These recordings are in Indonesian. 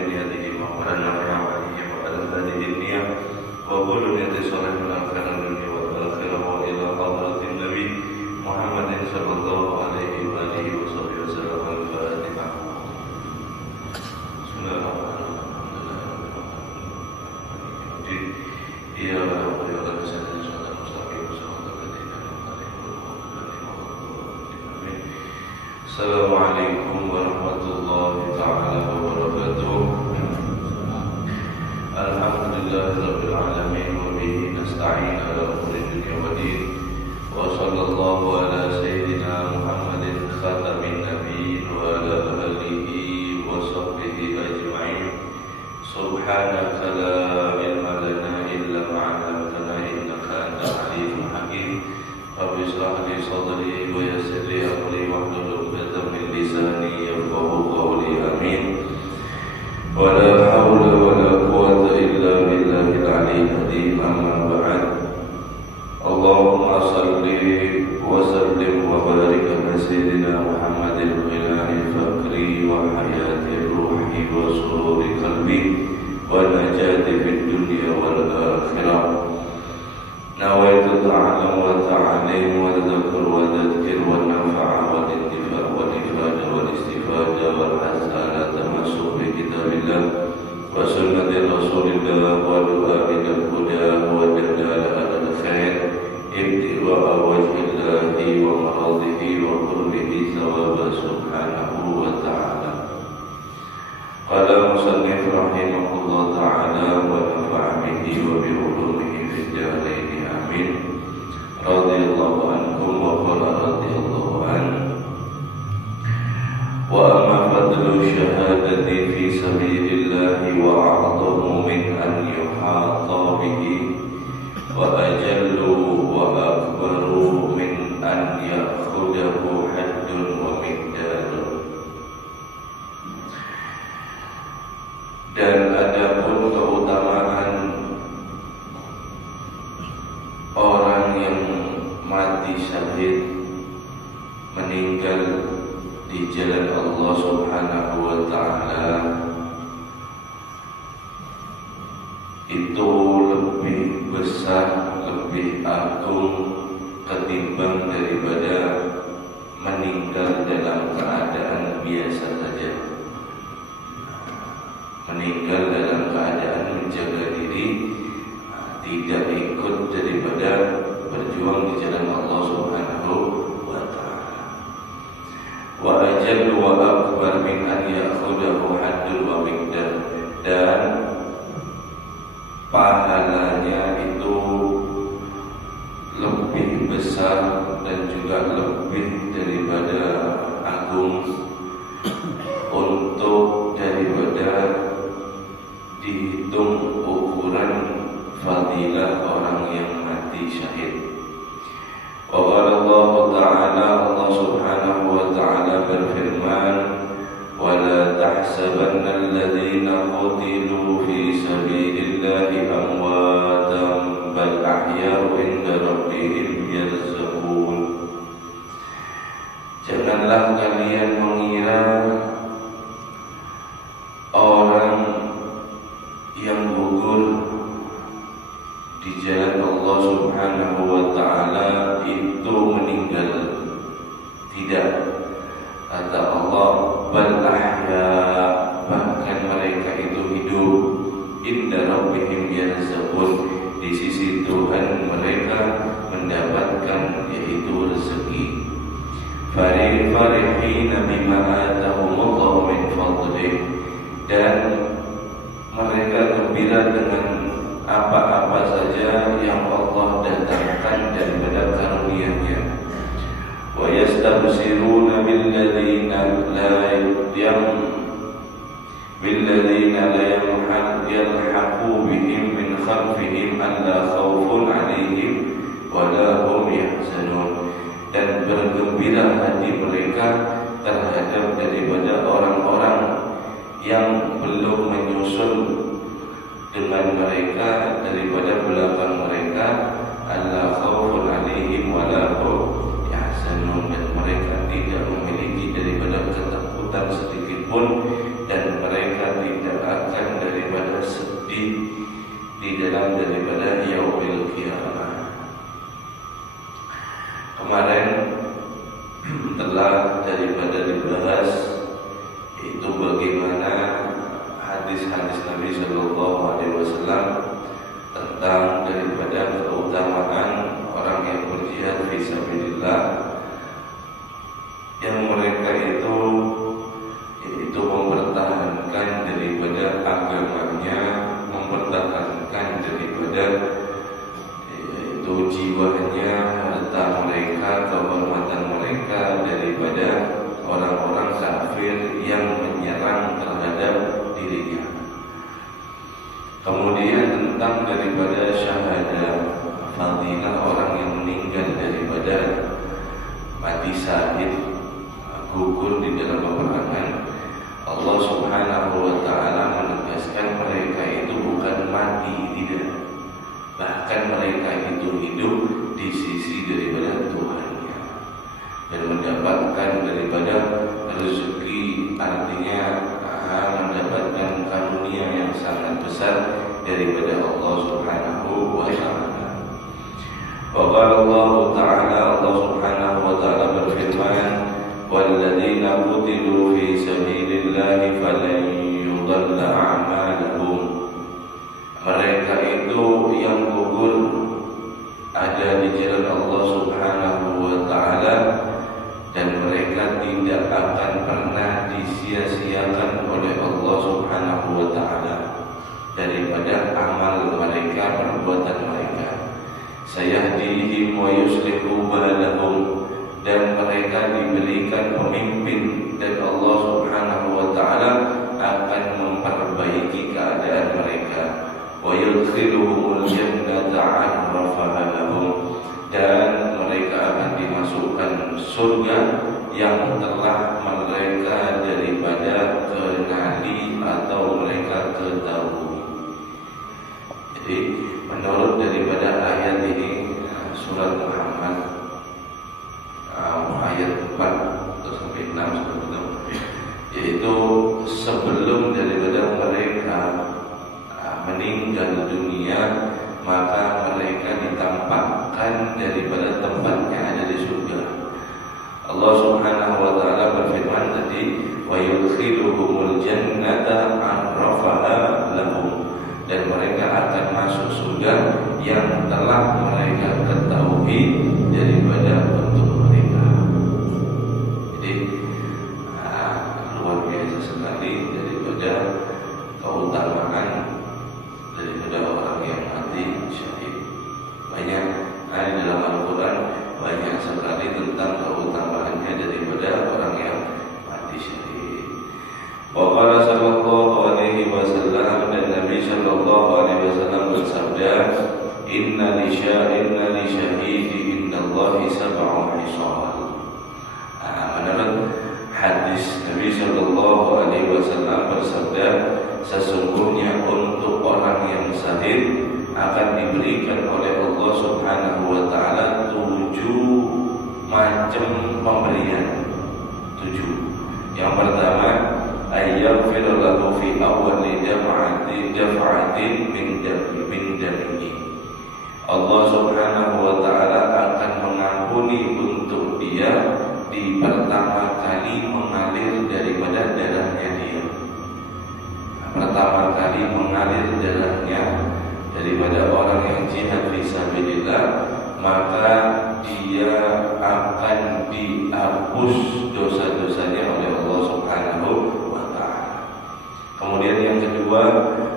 من يده وقرنا في عمله وعلى هذه النية وكل نية صالح من الخير الدنيا والآخرة وإلى حضرة النبي محمد صلى الله عليه وآله وصحبه وسلم. الفاتحة. بسم الله الرحمن الرحيم. إياك نعبد وإياك نستعين صراط المستقيم صراط الذين أنعمت عليهم غير المغضوب عليهم ولا الضالين. السلام عليكم ورحمة الله تعالى وبركاته. الحمد لله رب العالمين وبه نستعين على أمور الدنيا والدين وصلى الله على سيدنا محمد خاتم النبيين وعلى آله وصحبه أجمعين. سبحانك لا علم لنا إلا ما علمتنا إنك أنت العليم الحكيم. رب اشرح لي صدري ويسر لي أمري واحلل عقدة من لساني يفقهوا قولي. آمين. ولا حول ولا قوة إلا بالله العلي العظيم. أما بعد. اللهم صل وسلم وبارك على سيدنا محمد الغنى الفقري وحياة الروح وسرور قلبي والنجاة في الدنيا والآخرة. نويت التعلم والتعليم والذكر والتذكير والنفع والانتفاع والإفادة والاستفادة والحث على التمسك بكتاب الله وسنة رسول الله والدعاء إلى الهدى والدلالة على الخير ابتغاء وجه الله ومرضه وقربه ثواب سبحانه وتعالى. قال المصنف رحمه الله تعالى ونفع به وبعلومه في الدارين. آمين. رضي الله عنكم وقال رضي الله عنه. وأما فضل الشهادة في سبيل الله وأعظم من أن يحاط به وأجل وأكبر من أن يأخذه حد ومقدار. Dan adapun keutamaan orang yang mati syahid meninggal di jalan Allah Subhanahu wa ta'ala itu lebih besar, lebih agung ketimbang daripada meninggal dalam keadaan biasa saja. Meninggal dalam keadaan menjaga diri, tidak ikut daripada berjuang di jalan Allah Subhanahu wa ta'ala. Wa ajal wa akbar min an ya'khudahu haddul wa miqdar. Dan pahalanya itu lebih besar dan juga lebih daripada agung untuk daripada dihitung ukuran fadilah orang yang mati syahid. Wa qala Allah Ta'ala, Allah Subhanahu wa ta'ala berfirman, wa la tahsabanna alladhina qutilu fi sabilillahi amwatan bal ahya'u inda rabbihim yarzaqun. Janganlah kalian mengira orang yang gugur di jalan Allah Subhanahu wa ta'ala itu meninggal. Tidak. Kata Allah, bal ahya, bahkan mereka itu hidup inda rabbihim yarzaqun, di sisi Tuhan mereka mendapatkan yaitu rezeki. Farihina bima atahumullahu min fadlih, dan mereka gembira dengan apa-apa saja yang Allah datangkan daripada karunia-Nya. Wa yastabsiruna billadzina la yalhaqu bihim min khalfihim alla khawfun 'alaihim wa la hum yahzanun. Dan bergembira hati mereka terhadap daripada orang-orang yang belum menyusul dengan mereka daripada belakang mereka, alla khawfun 'alaihim wa la hum yahzanun, dan mereka tidak memiliki daripada ketakutan sedikit pun, dan mereka tidak yaitu mempertahankan daripada agamanya, mempertahankan daripada yaitu jiwanya, harta mereka, kehormatan mereka daripada orang-orang kafir yang menyerang terhadap dirinya. Kemudian tentang daripada syahadah, fadilah orang yang meninggal daripada mati syahid, gugur di dalam peperangan. Allah Subhanahu wa taala menegaskan mereka itu bukan mati, tidak. Bahkan mereka itu hidup di sisi daripada Tuhannya dan mendapatkan daripada rezeki, artinya mendapatkan karunia yang sangat besar daripada Allah Subhanahu wa taala. Wa Allah Subhanahu wa taala berfirman, walladzina qutilu fi sabilillahi falan yudalla a'maluhum. Mereka itu yang gugur ada di jalan Allah Subhanahu wa taala dan mereka tidak akan pernah disia-siakan oleh Allah Subhanahu wa taala daripada amal mereka, perbuatan mereka. Sayahdihim wa yuslihu balahum, dan mereka diberikan pemimpin dan Allah Subhanahu wa taala akan memperbaiki keadaan mereka. Wa yudkhiluhumul jannata 'arrafaha lahum, dan mereka akan dimasukkan surga yang telah mereka daripada kenali atau mereka ketahui. Jadi menurut daripada ayat ini, surat Muhammad ayat 4 sampai 6 seperti itu, yaitu sebelum daripada mereka meninggal dunia, maka mereka ditampakkan daripada tempatnya ada di surga. Allah Subhanahu wa taala berfirman tadi, wa yudkhiluhumul jannata 'arrafaha lahum, dan mereka akan masuk surga yang telah mereka ketahui daripada bentuk mereka. Jadi luar biasa sekali daripada keutamaan daripada orang yang mati syahid. Banyak di dalam Al-Quran banyak sekali tentang keutamaannya daripada orang yang mati syahid. Wa qala sallallahu alaihi wasallam, dan Nabi sallallahu alaihi wasallam bersabda, inna li syahidi indallahi sab'u hisal. Menurut hadis Nabi sallallahu alaihi wasallam bersabda, sesungguhnya untuk orang yang syahid akan diberikan oleh Allah Subhanahu wa taala 7 macam pemberian. 7. Yang pertama, ayyaghfir lahu fi awwali daf'atin min damihi. Allah Subhanahu wa taala akan mengampuni untuk dia di pertama kali mengalir daripada darahnya dia. Pertama kali mengalir darahnya daripada orang yang jihad fisabilillah, maka dia akan dihapus dosa-dosanya oleh Allah Subhanahu wa taala. Kemudian yang kedua,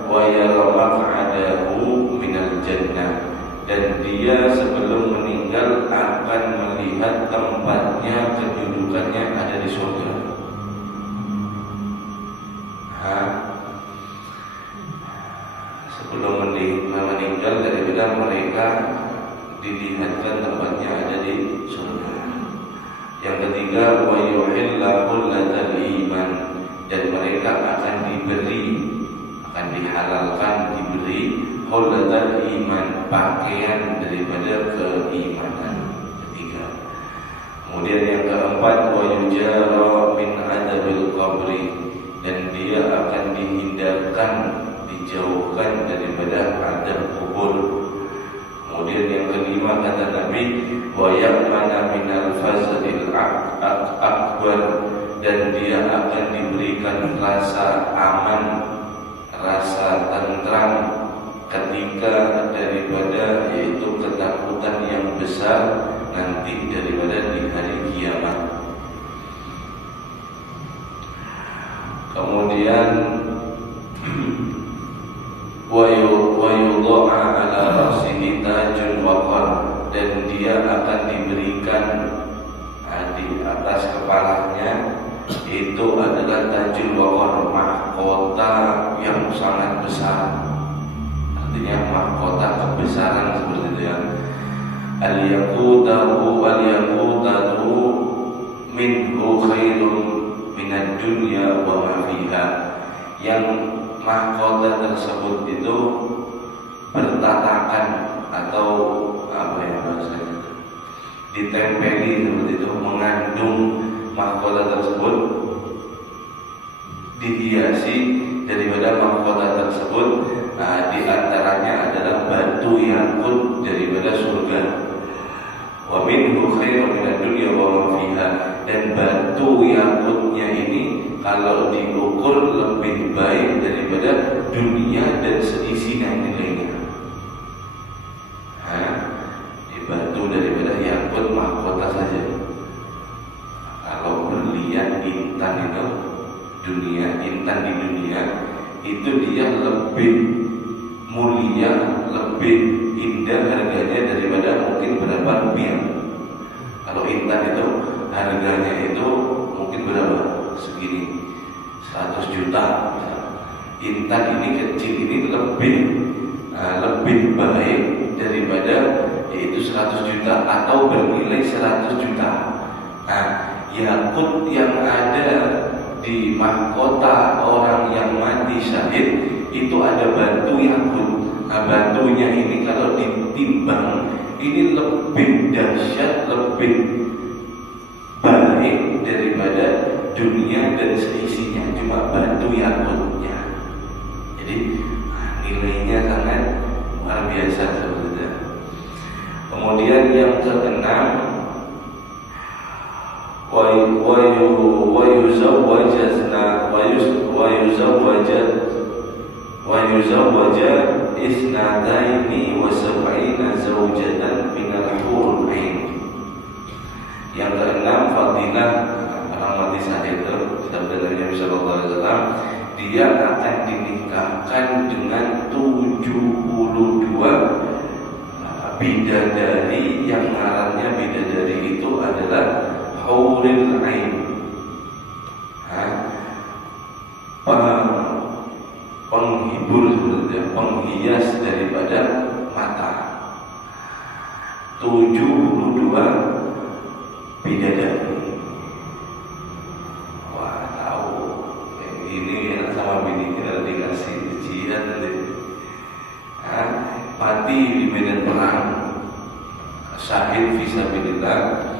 wa yara maq'adahu minal jannah, dan dia sebelum meninggal akan melihat tempatnya, kedudukannya ada di surga. Sebelum meninggal daripada mereka dilihatkan tempatnya ada di surga. Yang ketiga, wa yuhilla qullatal iman, dan mereka akan dihalalkan, diberi qullatal iman, pakaian daripada keimanan. Ketiga. Kemudian yang keempat, wa yujara min adabil qabri, dan dia akan dihindarkan, dijauhkan daripada adab kubur. Kemudian yang kelima kata Nabi, wa ya'mana minal fazlil akbar, dan dia akan diberikan rasa aman, rasa tentram ketika daripada yaitu ketakutan yang besar nanti daripada di hari kiamat. Kemudian wa yudha'a ala ra'sihi tajun waqar, dan dia akan diberikan di atas kepalanya itu adalah tajul waqar, mahkota yang sangat besar. Artinya mahkota kebesaran seperti itu ya. Al-yaqutatu minhu khairun minad dunya wa ma fiha. Yang mahkota tersebut itu bertatakan atau apa ya bahasanya, ditempeli seperti itu, mengandung mahkota tersebut, dihiasi daripada mahkota tersebut. Di antaranya adalah batu yakut daripada surga. Wa minhu khairun minad dunya wa ma fiha, dan batu yakutnya ini kalau diukur lebih baik daripada dunia dan seisinya nilainya. Di batu daripada yakut mahkota saja. Kalau berlian intan itu dunia, intan di dunia itu dia lebih mulia, lebih indah harganya daripada mungkin berapa rupiah. Kalau intan itu harganya itu mungkin berapa? Segini, 100 juta. Intan ini kecil ini lebih baik daripada yaitu 100 juta atau bernilai 100 juta. Yakut yang ada di mahkota orang yang mati syahid itu ada batu yakut. Batunya ini kalau ditimbang ini lebih dahsyat, lebih baik daripada dunia dan seisinya, cuma batu yakutnya. Jadi nilainya sangat luar biasa sebenarnya. Kemudian yang keenam, ويزوج isnataini wa sab'ina zawjatan minal hurul ain. Yang keenam, fadilah orang mati syahid itu sabda Nabi sallallahu alaihi wasallam, dia akan dinikahkan dengan 72 bidadari yang ngarannya bidadari itu adalah hurul ain. Penghibur sebenarnya, penghias daripada mata. 72 bidadari. Wah, tahu kayak gini enak sama bininya dikasih ujian tadi. Mati di medan perang, syahid fisabilillah.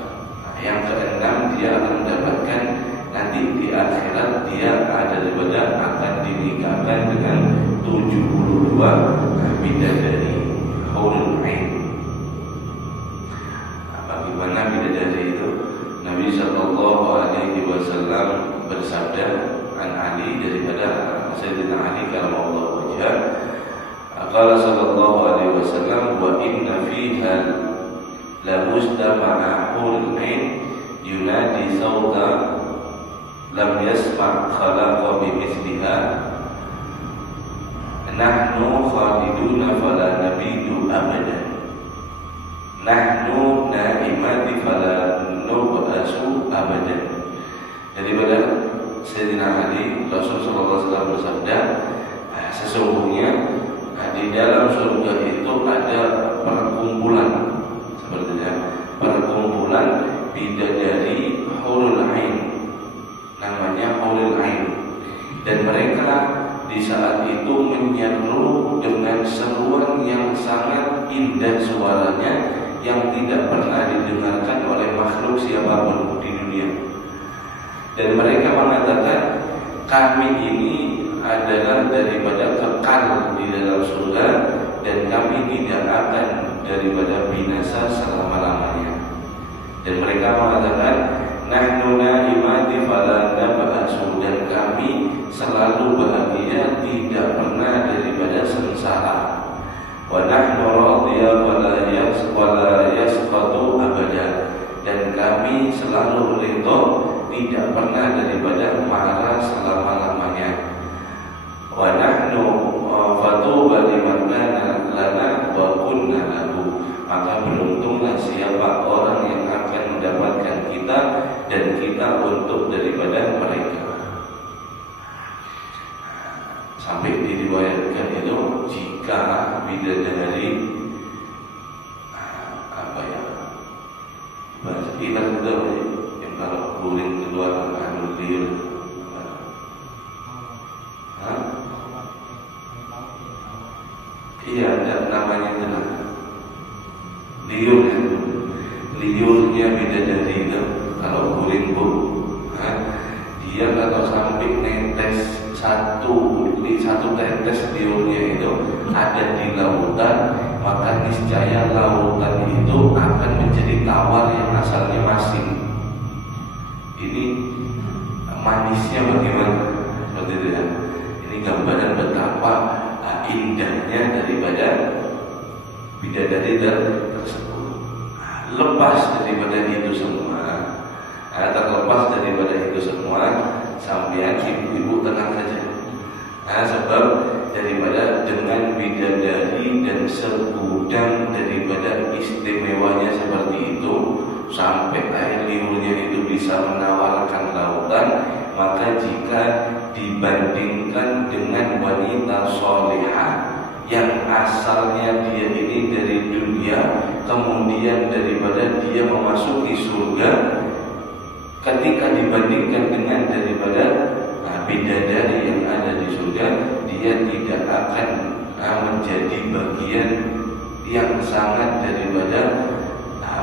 Yang keenam, dia akan mendapatkan nanti di akhirat dia ada daripada akan dinikahkan dengan 72 bidadari hurul ain. Bagaimana bidadari itu? Nabi sallallahu alaihi wasallam bersabda an Ali daripada Sayyidina Ali karramallahu wajhah, qala sallallahu alaihi wasallam, wa inna fiha la mustama'a hurul ain yunadi sawta lam yasma' khalaqa bimithliha nahnu khaliduna fala nabidu abadan nahnu naimati fala nub'asu abadan. Daripada Sayyidina Ali, Rasul sallallahu alaihi wasallam bersabda, sesungguhnya di dalam surga itu ada perkumpulan, sepertinya perkumpulan bidadari hurul ain, namanya hurul ain, dan mereka di saat itu menyeru dengan seruan yang sangat indah suaranya, yang tidak pernah didengarkan oleh makhluk siapapun di dunia. Dan mereka mengatakan, kami ini adalah daripada kekal di dalam surga, dan kami tidak akan daripada binasa selama-lamanya. Dan mereka mengatakan, nahnu naimati fala nab'asu, dan kami selalu bahagia, tidak pernah daripada sengsara. Wa nahnu radhiya wala yasqatu abada, dan kami kami selalu ridho, tidak pernah daripada marah selama-lamanya. Wa nahnu fatuba liman kana lana wa kunna lahu. Maka beruntunglah siapa orang yang akan mendapatkan kita dan kita untuk daripada mereka. Sampai diriwayatkan itu jika bidadari bahasa kita yang kalau guling keluar anu liur, iya ada namanya itu liur ya. Liurnya bidadari itu kalau guling bu, dia kalau sampai netes satu tetes liurnya itu ada di lautan, maka niscaya lautan itu akan menjadi tawar yang asalnya masin. Ini manisnya bagaimana? Seperti itu ya. Ini gambaran betapa indahnya daripada bidadari tersebut. Lepas daripada itu semua, terlepas daripada itu semua, sampean ibu-ibu tenang saja. Sebab daripada dengan bidadari dan segudang daripada istimewanya seperti itu, sampai air liurnya itu bisa menawarkan lautan, maka jika dibandingkan dengan wanita solehah yang asalnya dia ini dari dunia, kemudian daripada dia memasuki surga, ketika dibandingkan dengan daripada bidadari yang ada di surga, dia tidak akan menjadi bagian yang sangat daripada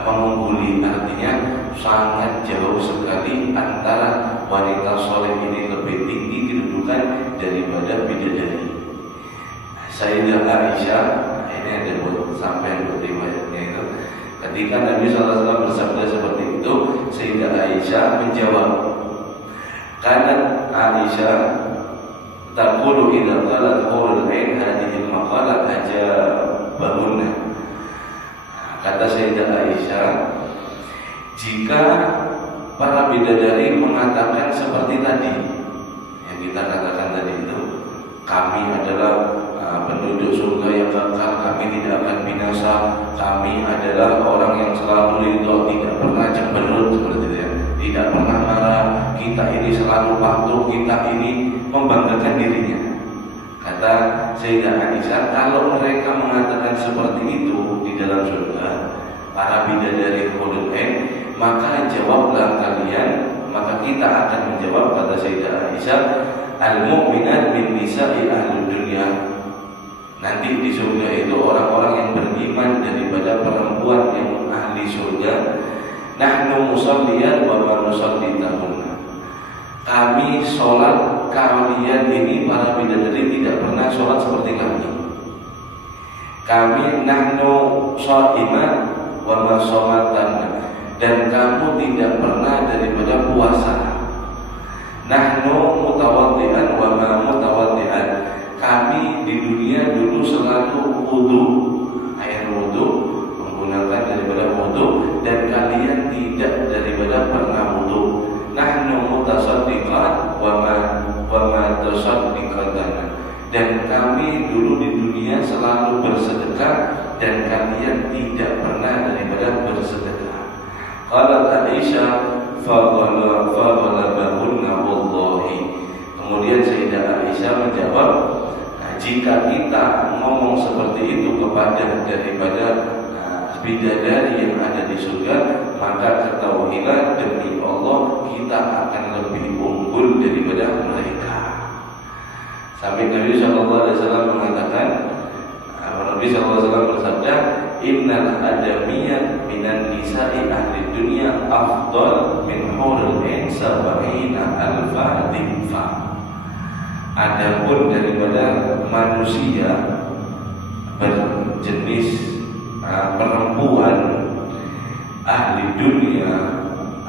mengungguli. Artinya sangat jauh sekali antara wanita soleh ini lebih tinggi kedudukan daripada bidadari. Sayyidah Aisyah, ini ada sampai riwayatnya itu. Ketika Nabi SAW bersabda seperti itu, Sayyidah Aisyah menjawab, karena Aisyah taqulu idza qalat hurul ain hadhihi al-maqalah ajabahunna. Kata Sayyidah Aisyah, jika para bidadari mengatakan seperti tadi yang kita katakan tadi itu, kami adalah penduduk surga yang kekal, kami tidak akan binasa, kami adalah orang yang selalu ridho, tidak pernah cemberut, seperti itu ya, tidak pernah marah, kita ini selalu patuh, kita ini membanggakan dirinya. Kata Sayyidah Aisyah, kalau mereka mengatakan seperti itu di dalam surga, para bidadari hurul ain, maka jawablah kalian, maka kita akan menjawab, kata Sayyidah Aisyah, al-mu'minat min nisa'i ahli dunya. Nanti di surga itu orang-orang yang beriman daripada perempuan yang ahli surga. Nahnu musalliyat wa ma nusallitahunna. Kami sholat, kalian ini para bidadari tidak pernah sholat seperti kami. Kami nahnu shaimat wa ma shamatanna. Dan kamu tidak pernah daripada puasa. Nahnu mutawaddi'an wa ma mutawaddi'an. Kami di dunia dulu selalu wudu, air wudu, menggunakan daripada wudu, dan kalian tidak daripada pernah wudu. Nahnu mutasaddiqat wa ma tasaddiqatana. Dan kami dulu di dunia selalu bersedekah, dan kalian tidak pernah daripada bersedekah. Qalat Aisyah faghalabahunna wallahi. Kemudian Sayyidah Aisyah menjawab, jika kita ngomong seperti itu kepada daripada bidadari yang ada di surga, maka ketahuilah demi Allah kita akan lebih unggul daripada mereka. Sampai Nabi SAW mengatakan, Nabi SAW bersabda, innal adamiyat minan nisa'i ahli dunya afdal min hurul ain sab'ina alfa dhimfa. Adapun daripada manusia berjenis perempuan ahli dunia,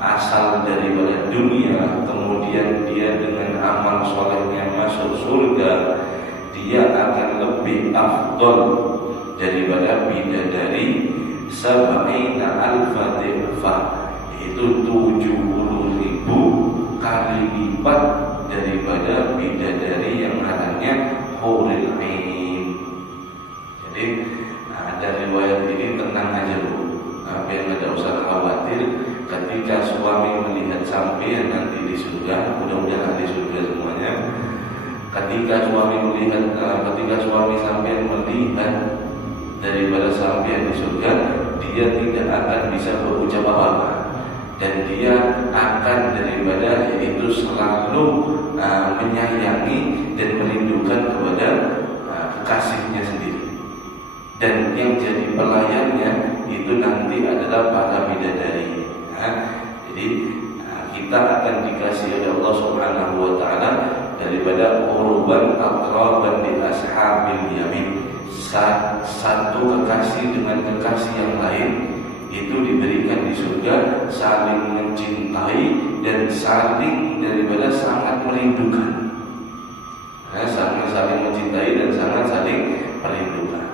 asal daripada dunia, kemudian dia dengan amal solehnya masuk surga, dia akan lebih afdal daripada bidadari sab'ina alfa dhimfa, yaitu 70.000 kali lipat daripada bidadari yang namanya hurul ain. Jadi ada riwayat ini, tenang aja Bu, biar tidak usah khawatir. Ketika suami melihat sampean nanti di surga, mudah-mudahan di surga semuanya. Ketika suami sampean melihat daripada sampean di surga, dia tidak akan bisa berucap apa-apa, dan dia akan daripada yaitu selalu menyayangi dan merindukan kepada kekasihnya sendiri. Dan yang jadi pelayannya itu nanti adalah para bidadari. Jadi kita akan dikasih oleh Allah Subhanahu wa taala daripada urban aqraban di ashabil yamin. Satu kekasih dengan kekasih yang lain itu diberikan di surga, saling mencintai dan saling daripada sangat merindukan. Saling mencintai dan sangat saling merindukan.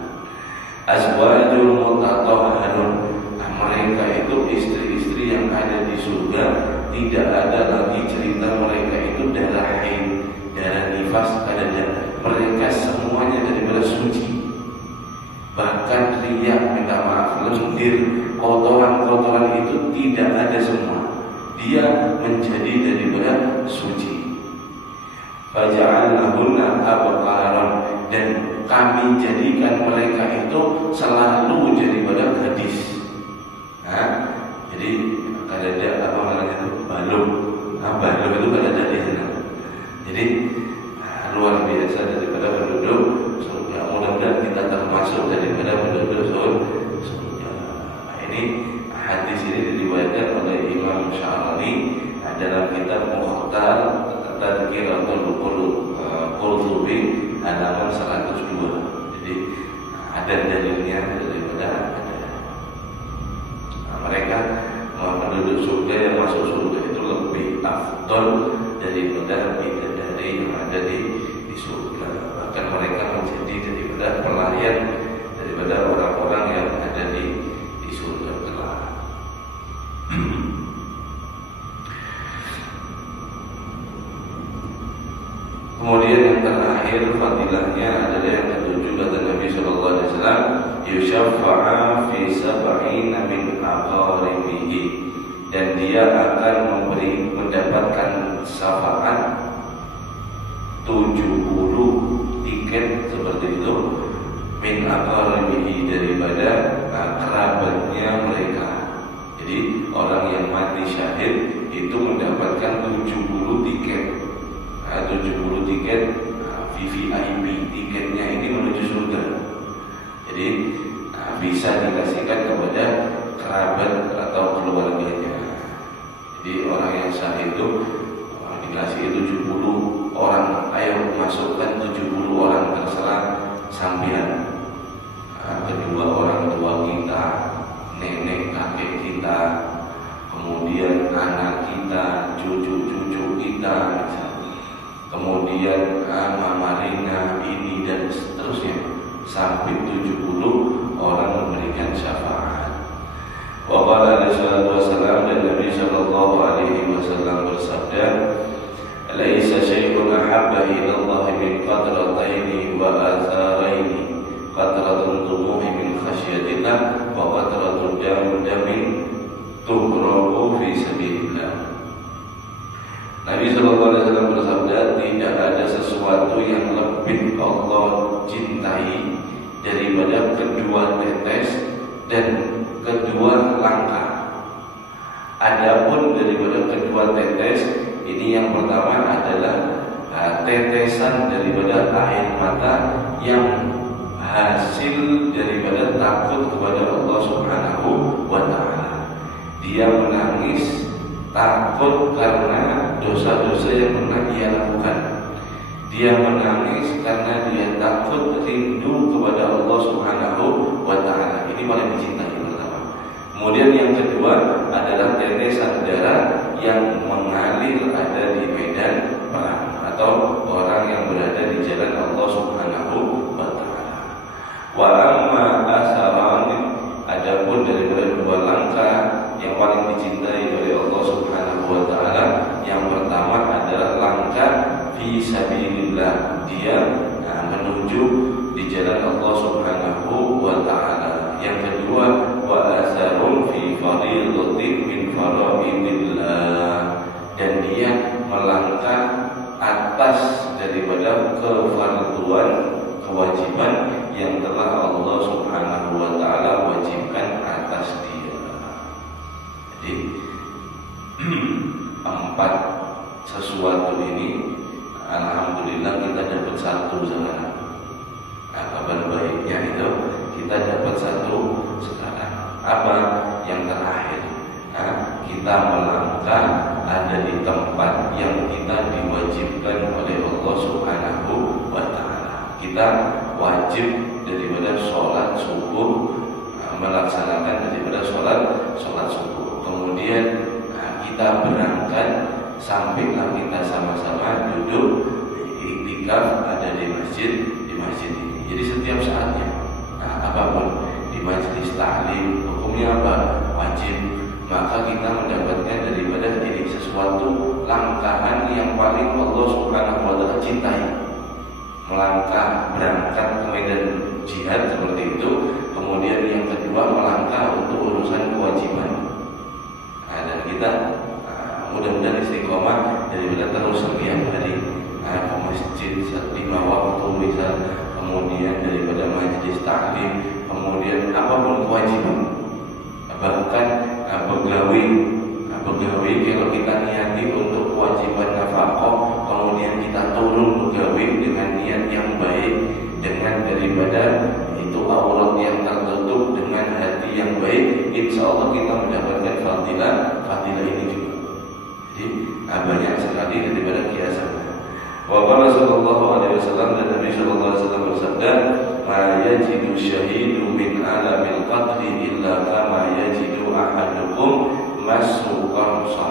Azwajul mutatahharun, mereka itu istri-istri yang ada di surga, tidak ada lagi cerita mereka itu darah haid, darah nifas, mereka semuanya daripada suci. Bahkan riak, minta maaf, lendir, kotoran-kotoran itu tidak ada semua. Dia menjadi daripada suci. Faja'alnahunna abqaran, dan kami jadikan mereka itu selalu daripada gadis. Jadi ada apa namanya itu balum. Balum itu ada di sana. Jadi luar biasa daripada penduduk surga. Mudah-mudahan kita termasuk daripada penduduk surga. Ini hadis ini diriwayatkan oleh Imam Syarani dalam kitab Mukhtar Tadhkiratul Qurtubi halaman 102. Jadi ada dalilnya daripada mereka penduduk surga yang masuk surga itu lebih afdol daripada bidadari yang ada di surga. Bahkan mereka menjadi daripada pelayan daripada orang-orang yang ada di surga kelak. Kemudian yang terakhir fadilahnya adalah yang ketujuh, kata Nabi sallallahu alaihi wasallam, yusyaffa'a fi sab'ina min aqaribihi, dan dia akan mendapatkan syafaat 70 tiket seperti itu min aqaribihi, daripada kerabatnya mereka. Jadi orang yang mati syahid itu mendapatkan 70 tiket. 70 tiket VVIP, tiketnya ini menuju surga. Jadi bisa dikasihkan kepada kerabat atau keluarganya. Jadi orang yang syahid itu dikasih 70 orang, ayo masukkan 70 orang, terserah sampean. Kedua orang tua kita, nenek kakek kita, kemudian anak kita, cucu-cucu kita, kemudian Mama Rina ini dan seterusnya, sampai 70 orang memberikan syafaat. Wa qala alaihi salatu wasallam, dan Nabi sallallahu alaihi wasallam bersabda, laisa syai'un ahabba ila Allah min qatrataini wa atharaini, qatratun dumu'i min khasyatillah wa qatratun damin tuhraqu fi sabilillah. Nabi sallallahu alaihi wasallam bersabda, tidak ada sesuatu yang lebih Allah cintai daripada kedua tetes dan kedua langkah. Adapun daripada kedua tetes ini, yang pertama adalah tetesan daripada air mata yang hasil daripada takut kepada Allah Subhanahu wa taala. Dia menangis takut karena dosa-dosa yang pernah dia lakukan. Dia menangis karena dia takut rindu kepada Allah Subhanahu wa taala. Ini paling dicintai pertama. Kemudian yang kedua adalah tetesan darah yang mengalir ada di medan perang, atau orang yang berada di jalan Allah Subhanahu wa taala. Wa amma asaran, adapun daripada dua langkah yang paling dicintai oleh dia melangkah atas daripada kefarduan, kewajiban yang telah Allah Subhanahu wa taala wajibkan atas dia. Jadi empat sesuatu ini alhamdulillah kita dapat satu sekarang. Kabar baiknya itu kita dapat satu sekarang. Apa yang terakhir? Kita melangkah ada di tempat yang kita diwajibkan oleh Allah Subhanahu wa taala. Kita wajib daripada sholat subuh, melaksanakan daripada sholat subuh. Kemudian kita berangkat, sampailah kita sama-sama duduk iktikaf ada di masjid ini. Jadi setiap saatnya, apapun di majelis taklim, hukumnya apa? Wajib. Maka kita mendapatkan daripada ini sesuatu langkahan yang paling Allah Subhanahu wa taala cintai. Melangkah berangkat ke medan jihad seperti itu. Kemudian yang kedua melangkah untuk urusan kewajiban. Dan kita mudah-mudahan istiqomah daripada terus setiap hari ke masjid 5 waktu misal, kemudian daripada majelis taklim, kemudian apapun kewajiban, bahkan pegawai kalau kita niati untuk kewajiban nafkah, kemudian kita turun pegawai dengan niat yang baik, dengan daripada itu aurat yang tertutup dengan hati yang baik, insya Allah kita mendapatkan fadilah ini juga. Jadi banyak sekali daripada kiasan. Wa qala sallallahu alaihi wasallam, dan Nabi sallallahu alaihi wasallam bersabda, "Ma yajidu syahidu min alamil qadri illa kama yajidu ahadukum masu qarsa."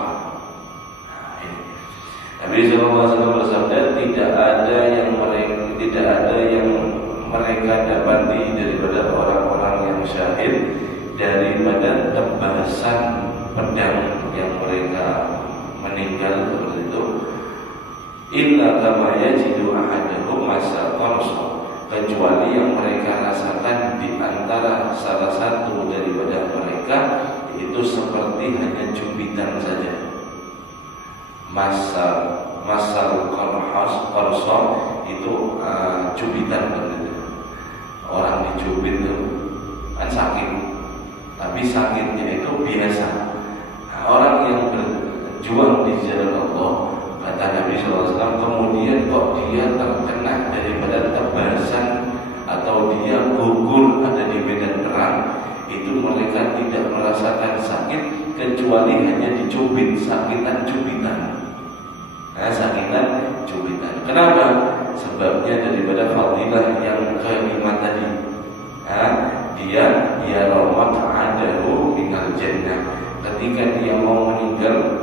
Nabi sallallahu alaihi wasallam bersabda, tidak ada yang mereka dapati daripada orang-orang yang syahid daripada tebasan pedang yang mereka meninggal seperti itu, illa kama yajidu ahaduhum masa qarsa, kecuali yang mereka rasakan di antara salah satu daripada mereka itu seperti hanya cubitan saja. Masal qarsa itu cubitan begitu. Orang dicubit itu kan sakit, tapi sakitnya itu biasa. Orang yang berjuang di jalan Allah, kata Nabi SAW, kemudian kok dia terkena daripada tebasan atau dia gugur ada di medan perang, itu mereka tidak merasakan sakit kecuali hanya dicubit, sakitan cubitan. Sakitan cubitan. Kenapa? Sebabnya daripada fadilah yang kelima tadi. Dia maq'adahu minal jannah. Ketika dia mau meninggal,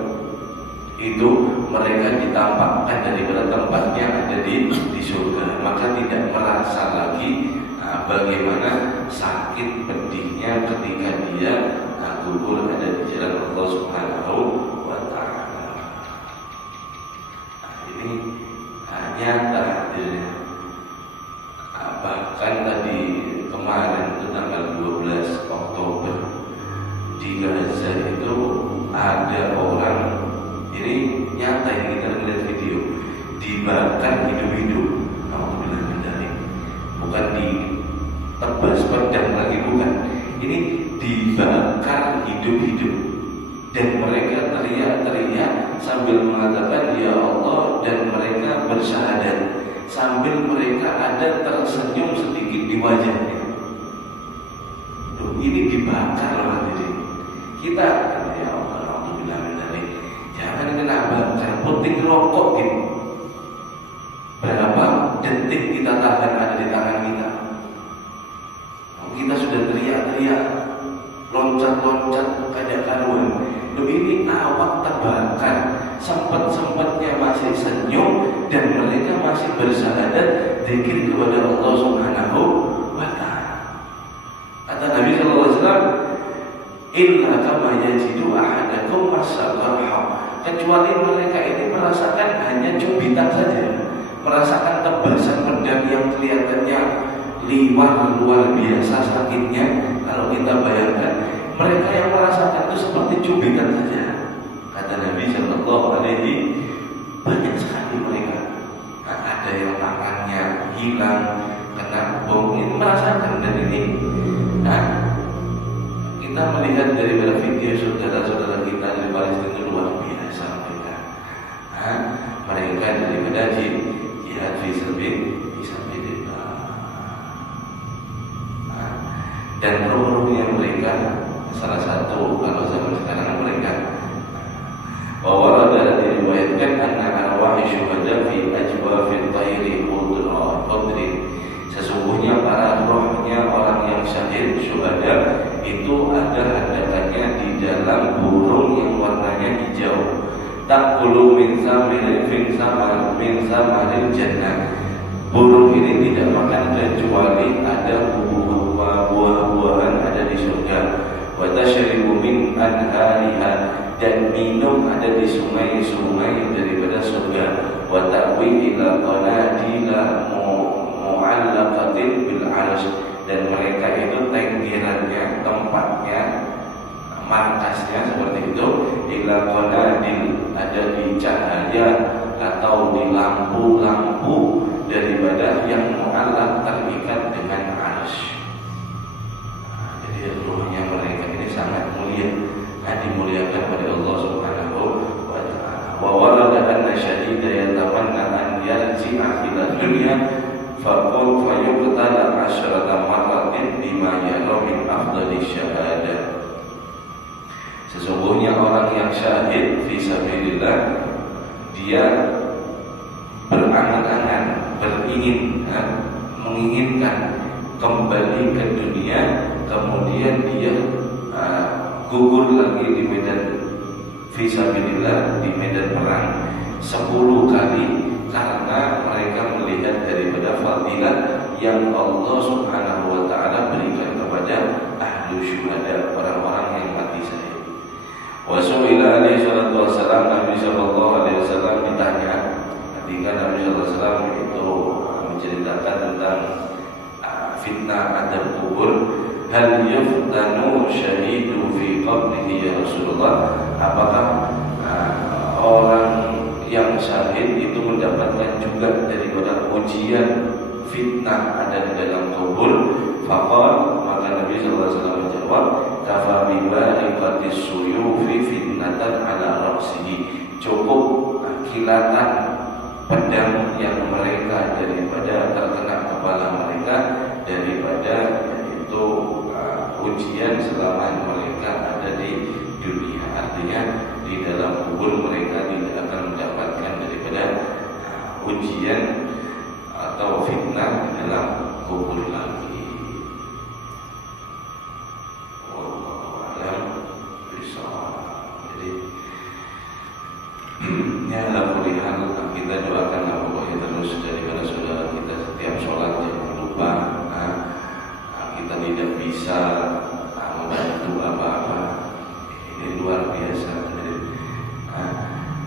itu mereka ditampakkan daripada tempatnya ada di surga, maka tidak merasa lagi bagaimana sakit pedihnya ketika dia gugur ada di jalan Allah Subhanahu wa taala. Ini nyata hadirnya. Bahkan tadi kemarin itu tanggal 12 Oktober di Gaza itu ada orang, ini nyata yang kita lihat video, dibakar hidup-hidup. Alhamdulillah dari bukan ditebas pedang lagi, bukan. Ini dibakar hidup-hidup dan mereka teriak-teriak sambil mengatakan ya Allah, dan mereka bersyahadat sambil mereka ada tersenyum sedikit di wajahnya. Ini dibakar hadirin. Kita ya Allah, alhamdulillah dari jangan kena bakar, puting rokok gitu. Berapa detik kita tahan ada di tangan kita. Kita sudah teriak-teriak, loncat-loncat kada karuan. Ini awak terbakar, sempat-sempatnya masih senyum dan mereka masih bersyahadat zikir kepada Allah Subhanahu wa taala. Kata Nabi sallallahu alaihi wasallam, "Illa kama yajidu ahadakum masaqarha." Kecuali mereka ini merasakan hanya cubitan saja, merasakan tebasan pedang yang kelihatannya luar biasa sakitnya. Kalau kita bayangkan, mereka yang merasakan itu seperti cubitan saja. Kata Nabi sallallahu alaihi ada yang tangannya hilang kena bom, ini merasakan. Dan ini, kita melihat daripada video saudara-saudara kita di Palestina luar biasa mereka. Mereka daripada jihad fisabilillah. Dan roh-rohnya mereka, salah satu kalau zaman sekarang mereka bahwa ada diriwayatkan anna arwah syuhada fi ajwafil tayri qudri, sesungguhnya para rohnya orang yang syahid syuhada itu ada hadapannya di dalam burung yang warnanya hijau. Tak bulu min samarin jannah. Burung ini tidak makan kecuali ada buah-buahan ada di surga. Wa tashribu min anhariha, dan minum ada di sungai-sungai daripada surga. Wa ta'wi ila qanadila mu'allaqatin bil 'arsy, dan mereka itu tenggerannya, tempatnya, markasnya seperti itu, ila qanadil, ada di cahaya atau di lampu-lampu daripada yang mu'allaq, terikat dengan 'arsy. Jadi ruhnya mereka ini sangat mulia, dimuliakan oleh Allah Subhanahu wa ta'ala. Wa warada anna syahida yatamanna an yarji'a ila dunya faqul fayuqtala 'asyrata marratin bima yara min afdali syahadah. Sesungguhnya orang yang syahid fisabilillah, dia berangan-angan, menginginkan kembali ke dunia, kemudian dia gugur lagi di medan fisabilillah, di medan perang 10 kali, karena mereka melihat daripada fadilah yang Allah Subhanahu wa ta'ala berikan kepada ahlu syuhada, orang-orang yang mati syahid. Wa su'ila alaihi salatu wassalam, Nabi sallallahu alaihi wasallam ditanya ketika Nabi sallallahu alaihi wasallam itu menceritakan tentang fitnah adab kubur, hal yuftanu syahidu fi qabrihi ya Rasulullah, apakah orang yang syahid itu mendapatkan juga daripada ujian fitnah ada di dalam kubur? Faqal, maka Nabi sallallahu alaihi wasallam menjawab, kafa bi bariqatis suyufi fitnatan ala ra'sihi, cukup kilatan pedang yang mereka daripada terkena kepala mereka, daripada itu ujian selama mereka ada di dunia. Artinya di dalam kubur mereka tidak akan mendapatkan daripada ujian atau fitnah di dalam kubur lagi. Wallahu a'lam bishawab. Jadi ya alhamdulillah, kita doakanlah pokoknya terus daripada saudara kita setiap sholat jangan lupa kita tidak bisa membantu apa-apa. Ini luar biasa.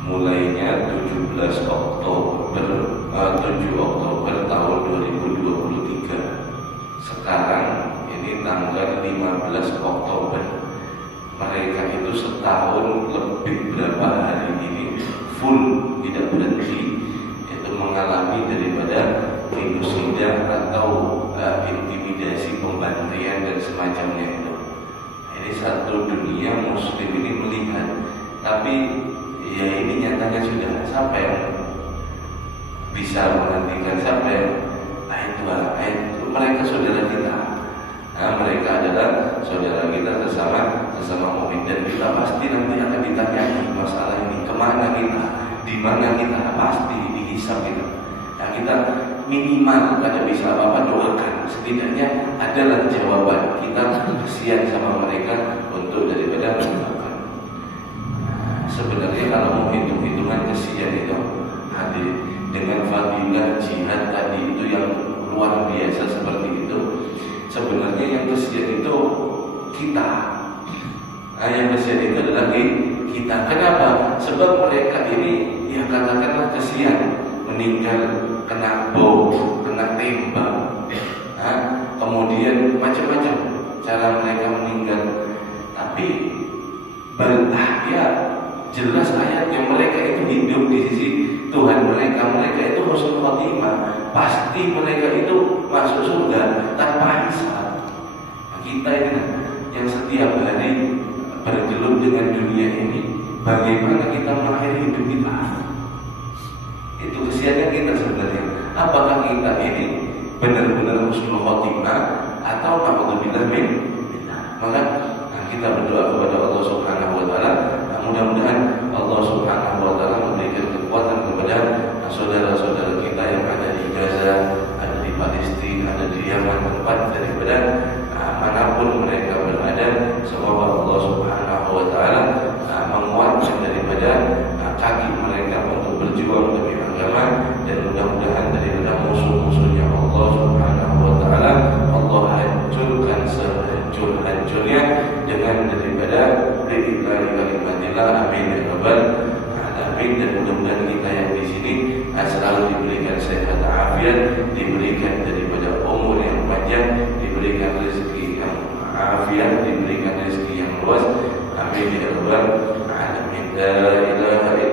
Mulainya 7 Oktober tahun 2023. Sekarang ini tanggal 15 Oktober. Mereka itu setahun lebih berapa hari ini full tidak berhenti, yaitu mengalami daripada genosida atau intimidasi, pembantaian dan semacamnya itu. Ini satu dunia muslim ini melihat, tapi ya ini nyatanya sudah sampai bisa menghentikan sampai itu mereka saudara kita. Mereka adalah saudara kita sesama mukmin, dan kita pasti nanti akan ditanyai masalah ini, kemana kita, di mana kita, pasti dihisab kita. Kita minimal kada bisa apa-apa doakan, setidaknya adalah jawaban. Kita kasihan sama mereka untuk daripada mendoakan. Sebenarnya kalau mau hitung-hitungan kasihan itu hadir dengan fadilah jihad tadi itu yang luar biasa seperti itu. Sebenarnya yang kasihan itu kita. Yang kasihan itu adalah kita. Kenapa? Sebab mereka ini ya katakanlah kasihan, meninggal kena bom, kena tembak, kemudian macam-macam cara mereka meninggal. Tapi ya jelas ayat yang mereka itu hidup di sisi Tuhan mereka itu husnul khotimah. pasti mereka itu masuk surga tanpa hisab. Nah, kita ini yang setiap hari bergelut dengan dunia ini, bagaimana kita mengakhiri hidup kita? Itu kesiannya kita sebenarnya. Apakah kita ini benar-benar husnul khotimah atau na'udzubillah min? Maka kita berdoa kepada Allah Subhanahu wa taala, mudah-mudahan Allah Subhanahu wa taala memberikan kekuatan kepada saudara-saudara kita yang ada di Gaza, ada di Palestina, ada di Yaman, tempat daripada manapun mereka berada. Semoga Allah Subhanahu wa taala menguatkan daripada kaki mereka untuk berjuang demi agama, dan mudah-mudahan daripada musuh-musuhnya Allah Subhanahu wa taala Allah hancurkan sehancur-hancurnya dengan daripada lillahi kalimatillah. Amin ya rabbal alamin. Dan mudah-mudahan kita yang di sini selalu diberikan sehat afiat, diberikan daripada umur yang panjang,